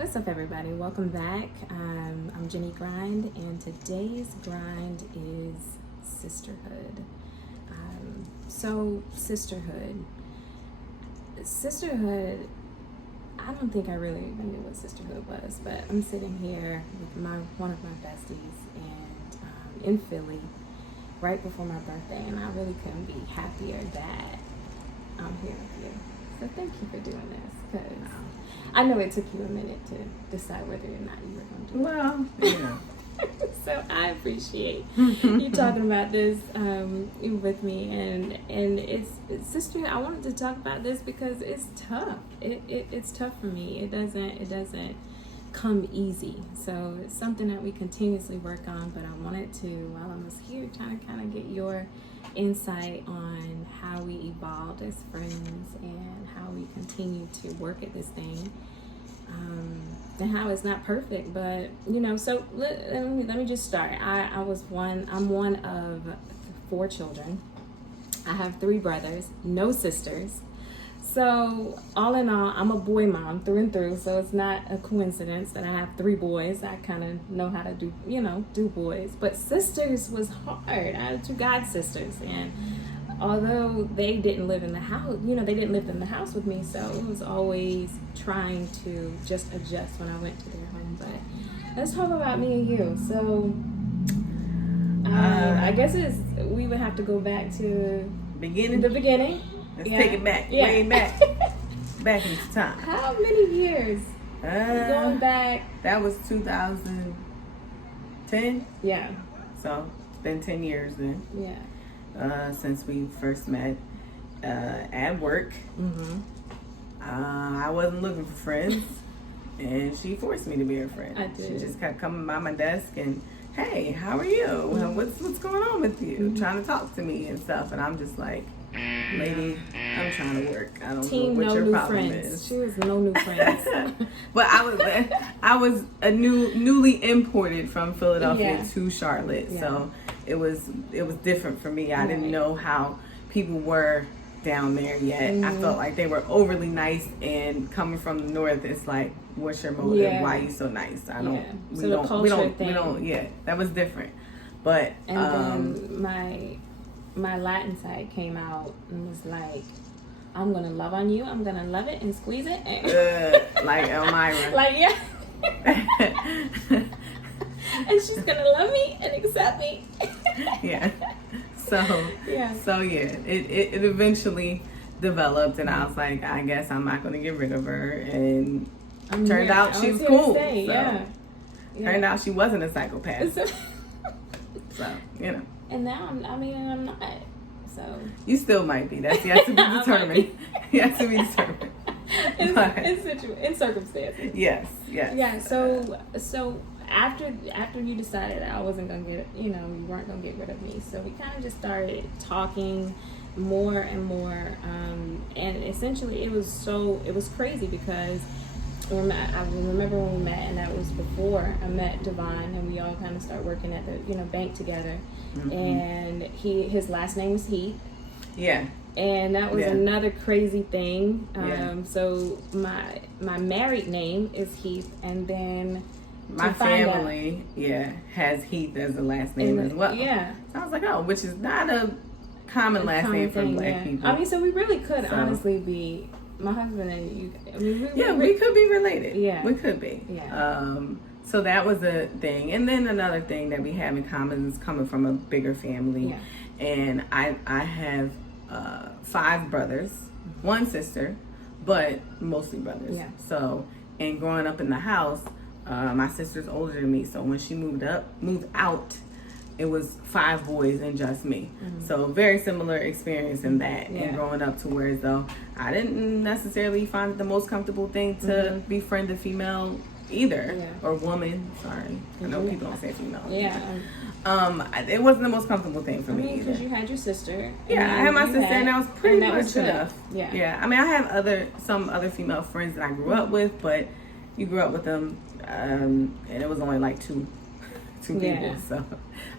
What's up, everybody? Welcome back. I'm Jenny Grind, and today's grind is sisterhood. Sisterhood. I don't think I really even knew what sisterhood was, but I'm sitting here with one of my besties, and in Philly, right before my birthday, and I really couldn't be happier that I'm here with you. So thank you for doing this, because I know it took you a minute to decide whether or not you were going to do it. Well, yeah. So I appreciate you talking about this with me, and it's sister. I wanted to talk about this because it's tough. It's tough for me. It doesn't come easy. So it's something that we continuously work on. But I wanted to, while I was here, trying to kind of get your insight on how we evolved as friends and how we continue to work at this thing. And how it's not perfect, but so let me just start. I'm one of 4 children. I have 3 brothers, no sisters. So all in all, I'm a boy mom through and through. So it's not a coincidence that I have 3 boys. I kind of know how to do boys. But sisters was hard. I had 2 god sisters, and although they didn't live in the house, they didn't live in the house with me, so it was always trying to just adjust when I went to their home. But let's talk about me and you. So I guess we would have to go back to the beginning. Let's take it back, way back, back into time. How many years? Going back. That was 2010. Yeah. So it's been 10 years then. Yeah. Since we first met at work. Mm-hmm. I wasn't looking for friends, and she forced me to be her friend. I did. She just kept coming by my desk and, hey, how are you? Mm-hmm. What's going on with you? Mm-hmm. Trying to talk to me and stuff, and I'm just like, lady, I'm trying to work. I don't Team know what your new problem friends. is. She was no new friends. But I was a newly imported from Philadelphia to Charlotte, so it was different for me. I didn't know how people were down there yet. Mm-hmm. I felt like they were overly nice, and coming from the north, it's like, what's your motive? Yeah. Why are you so nice? So the culture thing. Yeah, that was different. But and then my Latin side came out and was like, I'm gonna love on you. I'm gonna love it and squeeze it. Like Elmira. Like, yeah. And she's gonna love me and accept me. Yeah. So it eventually developed, and I was like, I guess I'm not gonna get rid of her, and turned out she was cool. Turned out she wasn't a psychopath. So And now I'm not. So you still might be. That's yet to be determined. Yet to be determined. In circumstances. Yes. Yeah. So after you decided that I wasn't gonna get, you weren't gonna get rid of me, so we kind of just started talking more and more, and essentially it was crazy because I remember when we met, and that was before I met Devon, and we all kind of started working at the bank together. Mm-hmm. And his last name was Heath. Yeah. And that was another crazy thing. So my married name is Heath, and then my family has Heath as a last name as well. Yeah. So I was like, oh, which is not a common last name for Black people. I mean, so we really could honestly be. My husband and you. I mean, we could be related. Yeah, we could be. Yeah. So that was a thing, and then another thing that we have in common is coming from a bigger family. Yeah. And I have 5 brothers, 1 sister, but mostly brothers. Yeah. So, and growing up in the house, my sister's older than me, so when she moved out, it was 5 boys and just me. Mm-hmm. So very similar experience in that, and growing up to where as though I didn't necessarily find it the most comfortable thing to befriend a female either, or woman. Sorry, I know people don't say female. Yeah. It wasn't the most comfortable thing for me either. Because you had your sister. Yeah, I had my sister, and that was pretty much enough. Yeah. Yeah. I mean, I have some other female friends that I grew up with, but you grew up with them, and it was only like 2 2 people. Yeah. So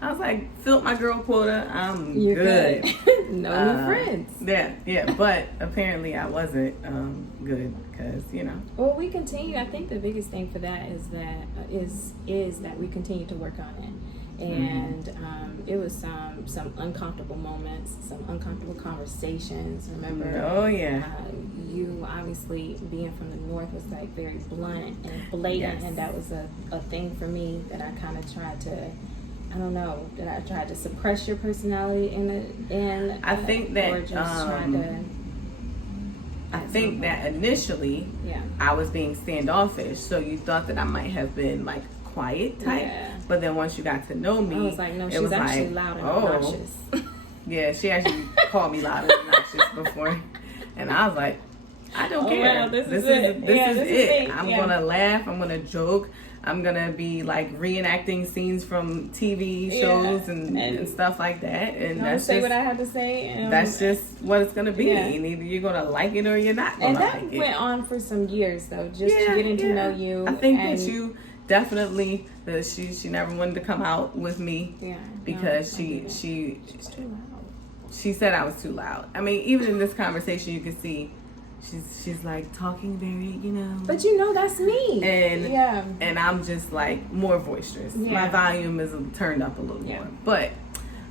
I was like, filled my girl quota. I'm You're good. No new friends. Yeah. But apparently I wasn't good because, you know. Well, we continue. I think the biggest thing for that is that we continue to work on it. And it was some uncomfortable moments, some uncomfortable conversations. Remember? Oh yeah. You obviously being from the north was like very blunt and blatant, and that was a thing for me that I kind of tried to. I don't know that I tried to suppress your personality and I think that or just try to. I think that initially I was being standoffish, so you thought that I might have been like quiet type. Yeah. But then once you got to know me, I was like, no, she's actually loud and obnoxious. Yeah, she actually called me loud and obnoxious before, and I was like, I don't care. Wow, this is it. I'm gonna laugh. I'm gonna joke. I'm gonna be like reenacting scenes from TV shows and stuff like that. And that's say what I had to say. That's just what it's gonna be. Yeah. And either you're gonna like it or you're not gonna like it. And that went on for some years though, just getting to know you. I think that you definitely she never wanted to come out with me because she's too loud. She said I was too loud. I mean, even in this conversation, you can see. She's like talking very, you know. But you know that's me. And I'm just like more boisterous. Yeah. My volume is turned up a little more. But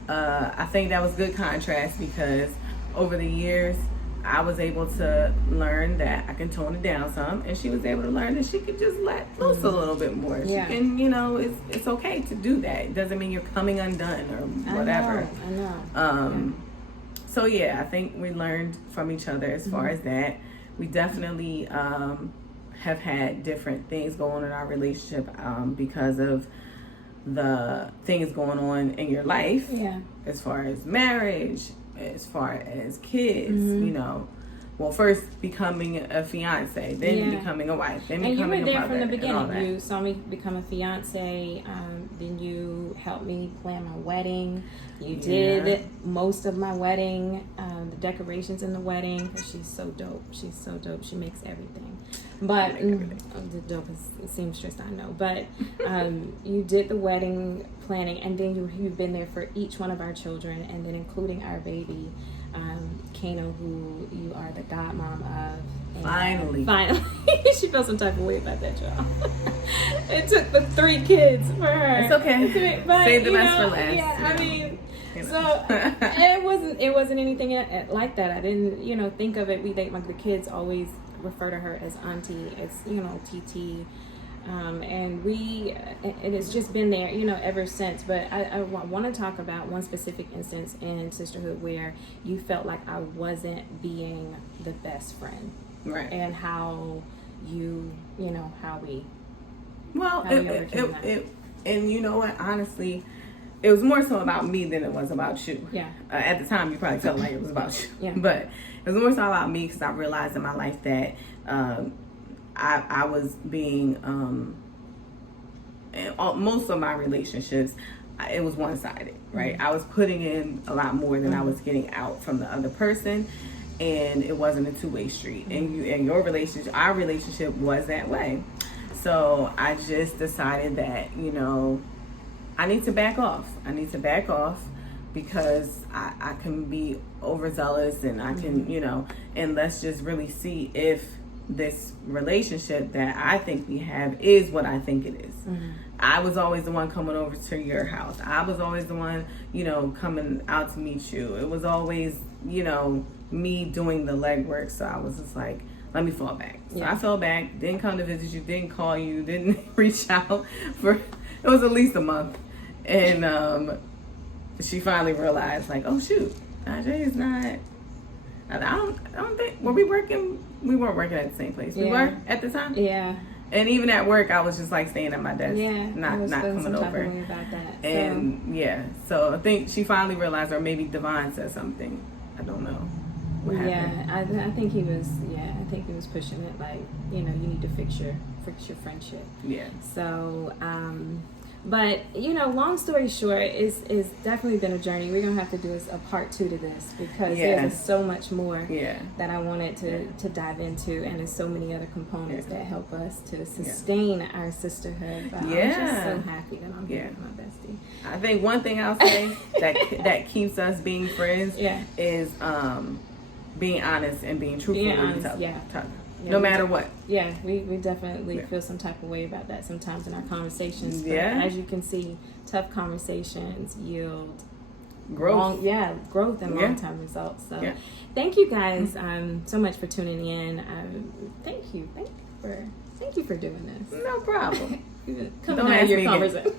I think that was good contrast because over the years I was able to learn that I can tone it down some, and she was able to learn that she could just let loose a little bit more. She can, you know, it's okay to do that. It doesn't mean you're coming undone or whatever. I know. So I think we learned from each other as far as that. We definitely have had different things going on in our relationship because of the things going on in your life. Yeah. As far as marriage, as far as kids, you know. Well, first becoming a fiance, then becoming a wife, then becoming a mother. And you were there from the beginning. You saw me become a fiance. Then you helped me plan my wedding. You did most of my wedding, the decorations in the wedding. She's so dope. She makes everything. But the dope is seamstress, I know. But you did the wedding planning, and then you've been there for each one of our children, and then including our baby. Kano, who you are the godmom of. Finally. She felt some type of way about that, y'all. It took the 3 kids for her. It's okay. But, save the best for last. Yeah, I mean, so it wasn't anything like that. I didn't, think of it. The kids always refer to her as auntie. It's, TT. And it's just been there, ever since. But I want to talk about one specific instance in Sisterhood where you felt like I wasn't being the best friend. Right. And how how we... Well, and you know what, honestly, it was more so about me than it was about you. Yeah. At the time, you probably felt like it was about you. Yeah. But it was more so about me because I realized in my life that... I was being, in most of my relationships, it was one-sided, right? I was putting in a lot more than I was getting out from the other person, and it wasn't a two-way street. And your relationship, our relationship was that way. So I just decided that, I need to back off. Because I can be overzealous and I can, and let's just really see if this relationship that I think we have is what I think it is. I was always the one coming over to your house. I was always the one, coming out to meet you. It was always, me doing the legwork. So I was just like, let me fall back. So I fell back, didn't come to visit you, didn't call you, didn't reach out for, it was at least a month. And she finally realized, like, oh shoot, Najee is not, I don't think, were we working? We weren't working at the same place. We were at the time? Yeah. And even at work, I was just like staying at my desk, not coming over. About that, and so I think she finally realized, or maybe Devon said something. I don't know what happened. I think he was. Yeah, I think he was pushing it like, you need to fix your friendship. Yeah. So But long story short, is definitely been a journey. We're gonna have to do a part 2 to this because there's so much more that I wanted to dive into, and there's so many other components that help us to sustain our sisterhood. But I'm just so happy that I'm here with my bestie. I think one thing I'll say that keeps us being friends is being honest and being truthful with each other. No matter what. Yeah, we definitely feel some type of way about that sometimes in our conversations. But as you can see, tough conversations yield growth. Growth and long-term results. So thank you guys so much for tuning in. Thank you for doing this. No problem. Don't ask your conversation.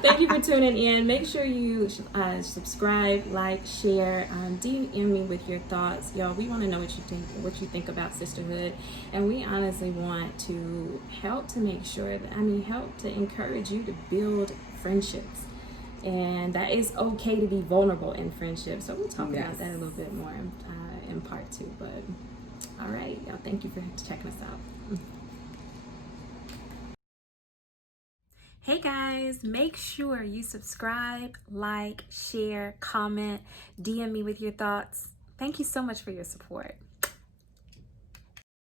Thank you for tuning in. Make sure you subscribe, like, share, DM me with your thoughts, y'all. We want to know what you think about sisterhood, and we honestly want to help to make sure help to encourage you to build friendships, and that it's okay to be vulnerable in friendships. So we'll talk about that a little bit more in part 2. But all right, y'all. Thank you for checking us out. Hey guys, make sure you subscribe, like, share, comment, DM me with your thoughts. Thank you so much for your support.